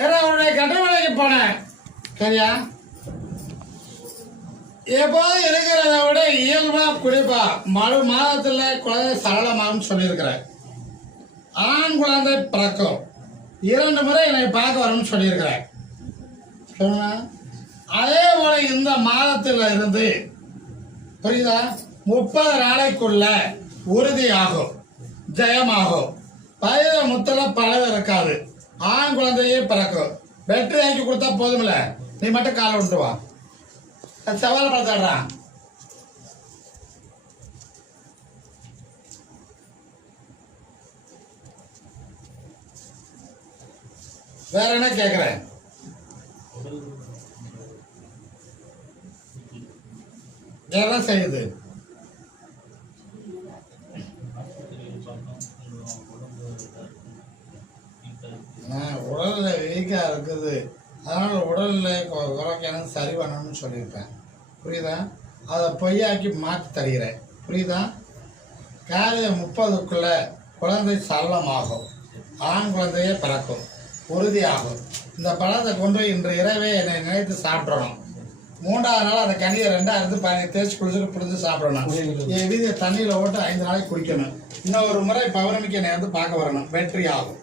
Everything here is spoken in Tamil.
ஏன்னா உன்னுடைய கட்டமலைக்கு போனேன் சரியா? எப்போது இருக்கிறத விட இயல்பா குடிப்பா. மறு மாதத்துல குழந்தை சரளமாகும் சொல்லியிருக்கிறேன். ஆண் குழந்தை பிறக்கும் 2 முறை என்னை பார்க்க வரும்னு சொல்லியிருக்கிறேன். அதே போல இந்த மாதத்துல இருந்து புரியுதா 30 நாளைக்குள்ள உறுதியாகும், ஜெயமாகும். வயது முத்தல பழக இருக்காது. ஆண் குழந்தையே பிறக்கும். வெற்றி ஆக்கி கொடுத்தா போதும்ல, நீ மட்டும் காலை விட்டு வா. சவால படுத்தாடுறான். வேற என்ன கேக்குறேன்? என்ன செய்யுது? உடல்ல வீக்கா இருக்குது, அதனால உடல்ல குறைக்கணும், சரி பண்ணணும்னு சொல்லியிருப்பேன். புரியுதா? அதை பொய்யாக்கி மாற்றி தருகிறேன். புரியுதா? காலையில் 30க்குள்ள குழந்தை சரளமாகும், ஆண் குழந்தையே பிறக்கும், உறுதியாகும். இந்த பழத்தை கொண்டு இன்று இரவே என்னை நினைத்து சாப்பிடணும். 3ஆவது நாள் அந்த கனியை 2 தேய்ச்சி குளிச்சுட்டு பிடிச்சி சாப்பிடணும். என் வீதியை தண்ணியில் ஓட்டு 5 நாளைக்கு குடிக்கணும். இன்னொரு முறை பௌர்ணமிக்கு என்னை பார்க்க வரணும். வெற்றி ஆகும்.